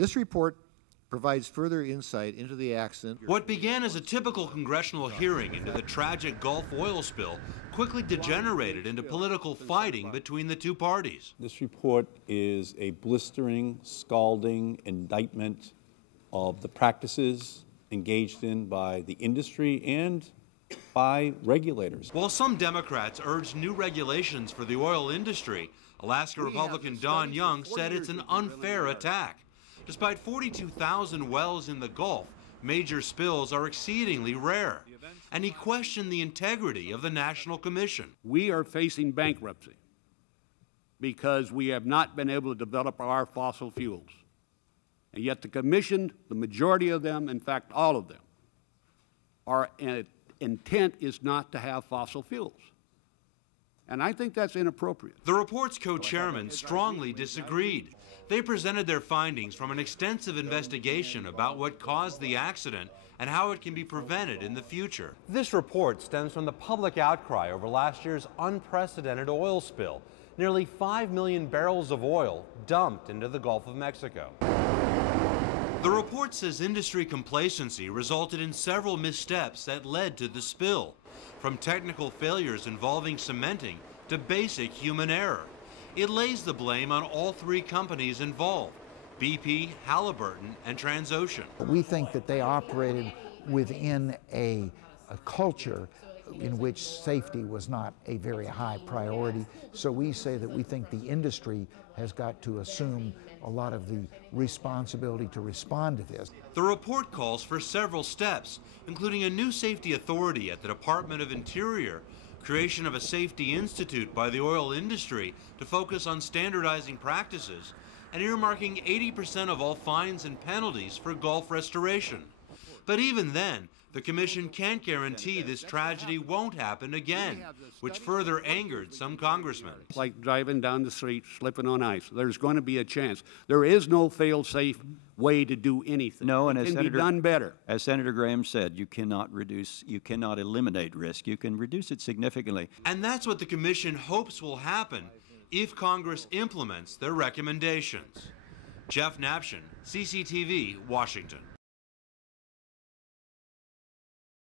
This report provides further insight into the accident. What began as a typical congressional hearing into the tragic Gulf oil spill quickly degenerated into political fighting between the two parties. This report is a blistering, scalding indictment of the practices engaged in by the industry and by regulators. While some Democrats urged new regulations for the oil industry, Alaska Republican Don Young said it's an unfair attack. Despite 42,000 wells in the Gulf, major spills are exceedingly rare, and he questioned the integrity of the National Commission. We are facing bankruptcy because we have not been able to develop our fossil fuels. And yet the Commission, the majority of them, in fact all of them, our intent is not to have fossil fuels. And I think that's inappropriate. The report's co-chairmen strongly disagreed. They presented their findings from an extensive investigation about what caused the accident and how it can be prevented in the future. This report stems from the public outcry over last year's unprecedented oil spill. Nearly 5 million barrels of oil dumped into the Gulf of Mexico. The report says industry complacency resulted in several missteps that led to the spill, from technical failures involving cementing to basic human error. It lays the blame on all three companies involved: BP, Halliburton, and Transocean. We think that they operated within a culture in which safety was not a very high priority. So we say that we think the industry has got to assume a lot of the responsibility to respond to this. The report calls for several steps, including a new safety authority at the Department of Interior, creation of a safety institute by the oil industry to focus on standardizing practices, and earmarking 80% of all fines and penalties for Gulf restoration. But even then, the Commission can't guarantee this tragedy won't happen again, which further angered some congressmen. It's like driving down the street, slipping on ice. There's going to be a chance. There is no fail-safe way to do anything. No, and it as can be done better. As Senator Graham said, you cannot eliminate risk. You can reduce it significantly. And that's what the Commission hopes will happen if Congress implements their recommendations. Jeff Napshin, CCTV, Washington.